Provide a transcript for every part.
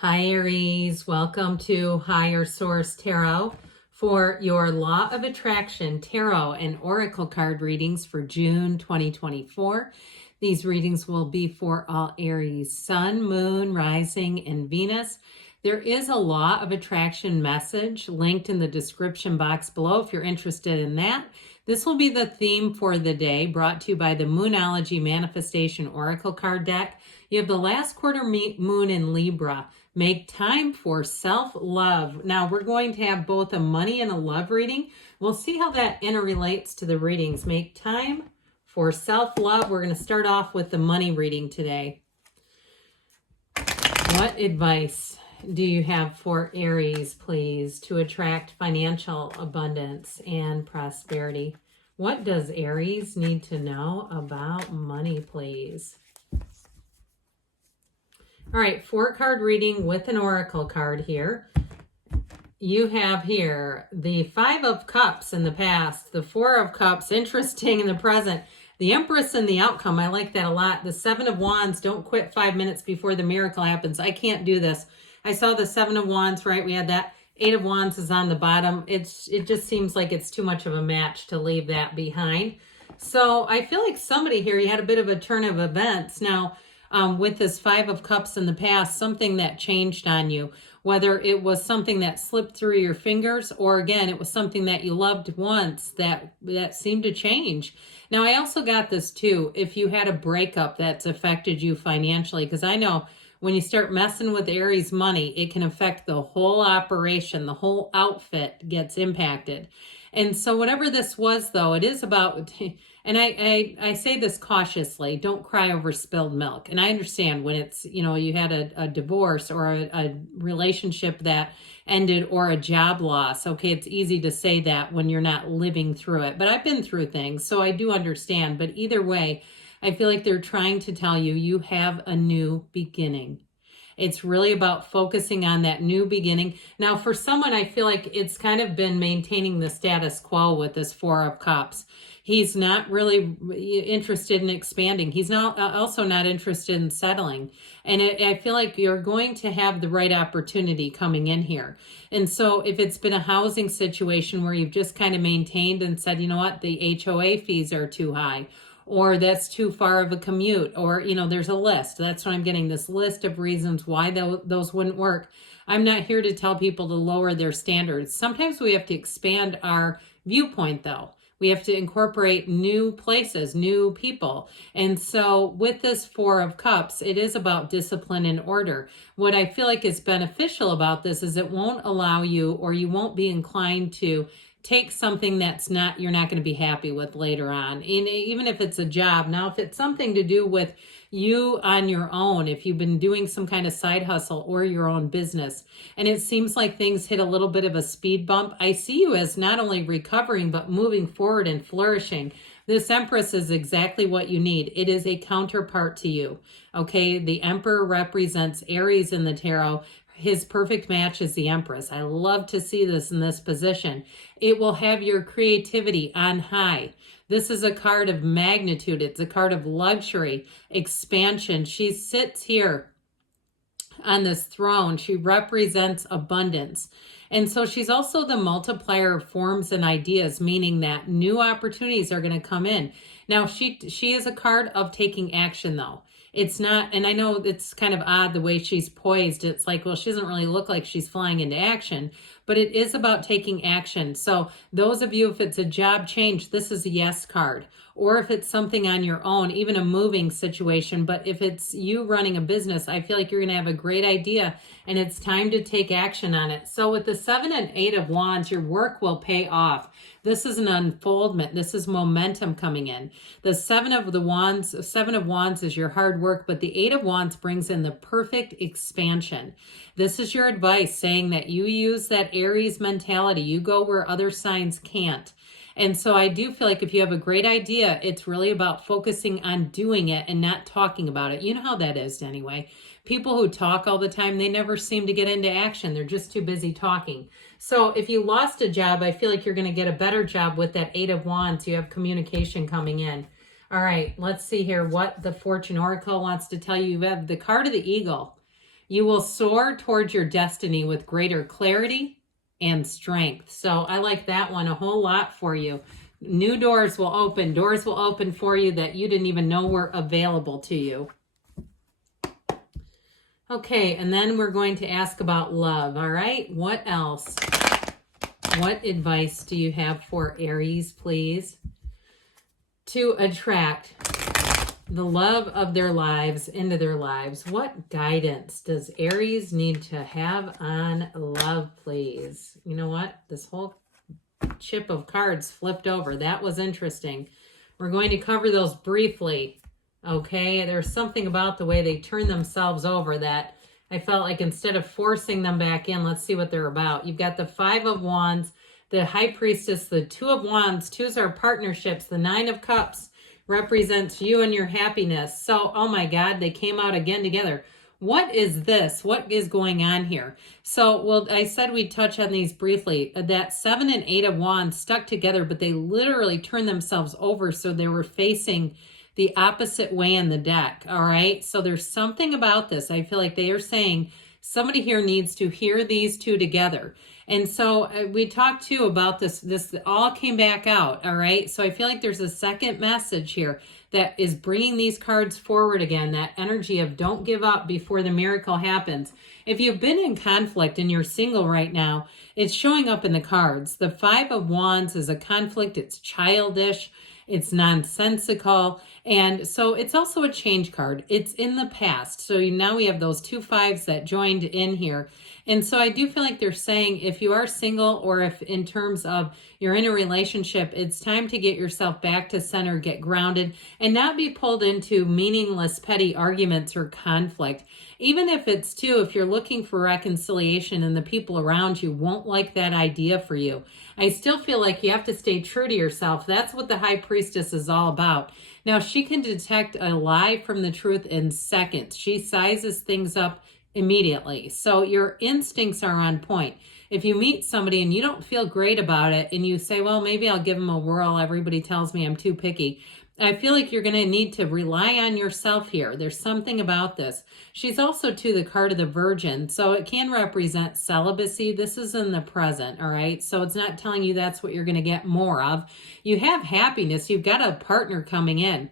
Hi Aries, welcome to Higher Source Tarot for your Law of Attraction Tarot and Oracle card readings for June 2024. These readings will be for all Aries, Sun, Moon, Rising, and Venus. There is a Law of Attraction message linked in the description box below if you're interested in that. This will be the theme for the day, brought to you by the Moonology Manifestation Oracle card deck. You have the last quarter moon in Libra. Make time for self-love. Now, we're going to have both a money and a love reading. We'll see how that interrelates to the readings. Make time for self-love. We're going to start off with the money reading today. What advice do you have for Aries, please, to attract financial abundance and prosperity? What does Aries need to know about money, please? All right, 4-card reading with an oracle card here. You have here the 5 of Cups in the past, the 4 of Cups, interesting in the present, the Empress in the outcome. I like that a lot. The 7 of Wands, don't quit 5 minutes before the miracle happens. I can't do this. I saw the 7 of Wands, right? We had that. 8 of Wands is on the bottom. It just seems like it's too much of a match to leave that behind. So I feel like somebody here, you had a bit of a turn of events. Now, with this 5 of Cups in the past, something that changed on you, whether it was something that slipped through your fingers, or again, it was something that you loved once that seemed to change. Now, I also got this too, if you had a breakup that's affected you financially, because I know when you start messing with Aries money, it can affect the whole operation, the whole outfit gets impacted. And so whatever this was, though, it is about, and I say this cautiously, don't cry over spilled milk. And I understand when it's, you had a divorce or a relationship that ended or a job loss. Okay, it's easy to say that when you're not living through it. But I've been through things, so I do understand. But either way, I feel like they're trying to tell you, you have a new beginning. It's really about focusing on that new beginning. Now, for someone, I feel like it's kind of been maintaining the status quo with this 4 of Cups. He's not really interested in expanding. He's also not interested in settling. And I feel like you're going to have the right opportunity coming in here. And so if it's been a housing situation where you've just kind of maintained and said, you know what, the HOA fees are too high, or that's too far of a commute, or, there's a list. That's what I'm getting, this list of reasons why those wouldn't work. I'm not here to tell people to lower their standards. Sometimes we have to expand our viewpoint, though. We have to incorporate new places, new people. And so with this 4 of Cups, it is about discipline and order. What I feel like is beneficial about this is it won't allow you, or you won't be inclined to take something you're not going to be happy with later on. And even if it's a job. Now, if it's something to do with you on your own, if you've been doing some kind of side hustle or your own business, and it seems like things hit a little bit of a speed bump, I see you as not only recovering, but moving forward and flourishing. This Empress is exactly what you need. It is a counterpart to you. Okay, the Emperor represents Aries in the tarot. His perfect match is the Empress. I love to see this in this position. It will have your creativity on high. This is a card of magnitude. It's a card of luxury, expansion. She sits here on this throne. She represents abundance. And so she's also the multiplier of forms and ideas, meaning that new opportunities are going to come in. Now, she is a card of taking action, though. It's not, and I know it's kind of odd the way she's poised. It's like, well, she doesn't really look like she's flying into action, but it is about taking action. So those of you, if it's a job change, this is a yes card. Or if it's something on your own, even a moving situation. But if it's you running a business, I feel like you're going to have a great idea and it's time to take action on it. So with the 7 and 8 of Wands, your work will pay off. This is an unfoldment. This is momentum coming in. The 7 of Wands is your hard work, but the 8 of Wands brings in the perfect expansion. This is your advice, saying that you use that Aries mentality. You go where other signs can't. And so I do feel like if you have a great idea, it's really about focusing on doing it and not talking about it. You know how that is anyway. People who talk all the time, they never seem to get into action. They're just too busy talking. So if you lost a job, I feel like you're going to get a better job with that 8 of Wands. You have communication coming in. All right, let's see here what the Fortune Oracle wants to tell you. You have the card of the Eagle. You will soar towards your destiny with greater clarity and strength. So I like that one a whole lot for you. New doors will open. Doors will open for you that you didn't even know were available to you. Okay, and then we're going to ask about love, all right? What else? What advice do you have for Aries, please? To attract the love of their lives into their lives. What guidance does Aries need to have on love, please? You know what? This whole chip of cards flipped over. That was interesting. We're going to cover those briefly. Okay, there's something about the way they turn themselves over that I felt like instead of forcing them back in, let's see what they're about. You've got the 5 of Wands, the High Priestess, the 2 of Wands. 2s are partnerships. The 9 of Cups represents you and your happiness. So, oh my God, they came out again together. What is this? What is going on here? So, well, I said we'd touch on these briefly. That 7 and 8 of Wands stuck together, but they literally turned themselves over so they were facing the opposite way in the deck, all right? So there's something about this. I feel like they are saying somebody here needs to hear these two together. And so we talked too about this all came back out, all right? So I feel like there's a second message here that is bringing these cards forward again, that energy of don't give up before the miracle happens. If you've been in conflict and you're single right now, it's showing up in the cards. The 5 of Wands is a conflict. It's childish. It's nonsensical. And so it's also a change card. It's in the past. So now we have those 2 5s that joined in here. And so I do feel like they're saying if you are single or if in terms of you're in a relationship, it's time to get yourself back to center, get grounded, and not be pulled into meaningless petty arguments or conflict. Even if it's too, if you're looking for reconciliation and the people around you won't like that idea for you, I still feel like you have to stay true to yourself. That's what the High Priestess is all about. Now, she can detect a lie from the truth in seconds. She sizes things up immediately. So your instincts are on point. If you meet somebody and you don't feel great about it and you say, well, maybe I'll give them a whirl. Everybody tells me I'm too picky. I feel like you're going to need to rely on yourself here. There's something about this. She's also to the card of the Virgin, so it can represent celibacy. This is in the present, all right? So it's not telling you that's what you're going to get more of. You have happiness. You've got a partner coming in.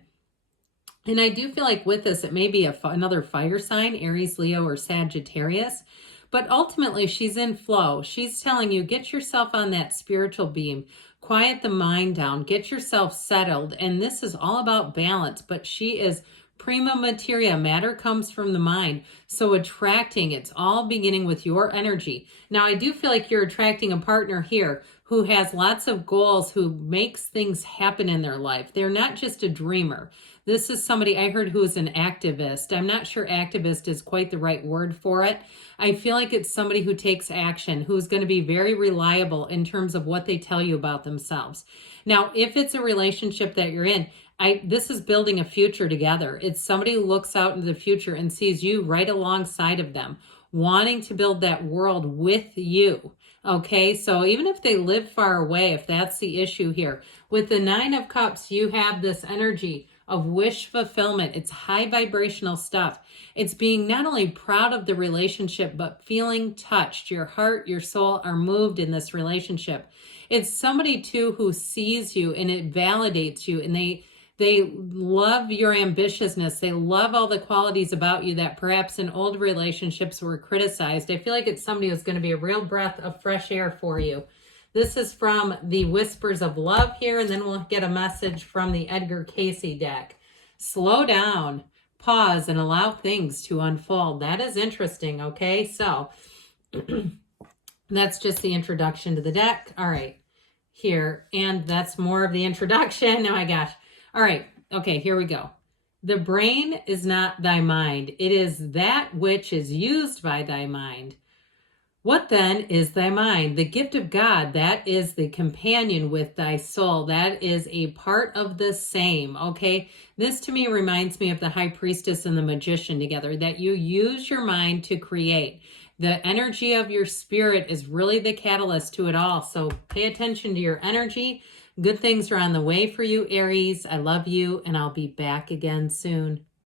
And I do feel like with this, it may be another fire sign, Aries, Leo, or Sagittarius. But ultimately, she's in flow. She's telling you, get yourself on that spiritual beam. Quiet the mind down. Get yourself settled. And this is all about balance. But she is prima materia. Matter comes from the mind. So attracting, it's all beginning with your energy. Now, I do feel like you're attracting a partner here who has lots of goals, who makes things happen in their life. They're not just a dreamer. This is somebody I heard who is an activist. I'm not sure activist is quite the right word for it. I feel like it's somebody who takes action, who's going to be very reliable in terms of what they tell you about themselves. Now, if it's a relationship that you're in, this is building a future together. It's somebody who looks out into the future and sees you right alongside of them, wanting to build that world with you. Okay, so even if they live far away, if that's the issue here, with the 9 of Cups, you have this energy of wish fulfillment. It's high vibrational stuff. It's being not only proud of the relationship, but feeling touched. Your heart, your soul are moved in this relationship. It's somebody too who sees you and it validates you, and they love your ambitiousness. They love all the qualities about you that perhaps in old relationships were criticized. I feel like it's somebody who's going to be a real breath of fresh air for you. This is from the Whispers of Love here, and then we'll get a message from the Edgar Cayce deck. Slow down, pause, and allow things to unfold. That is interesting, okay? So that's just the introduction to the deck. All right, here, and that's more of the introduction. Oh my gosh. All right, okay, here we go. The brain is not thy mind. It is that which is used by thy mind. What then is thy mind? The gift of God, that is the companion with thy soul. That is a part of the same, okay? This to me reminds me of the High Priestess and the Magician together, that you use your mind to create. The energy of your spirit is really the catalyst to it all. So pay attention to your energy. Good things are on the way for you, Aries. I love you, and I'll be back again soon.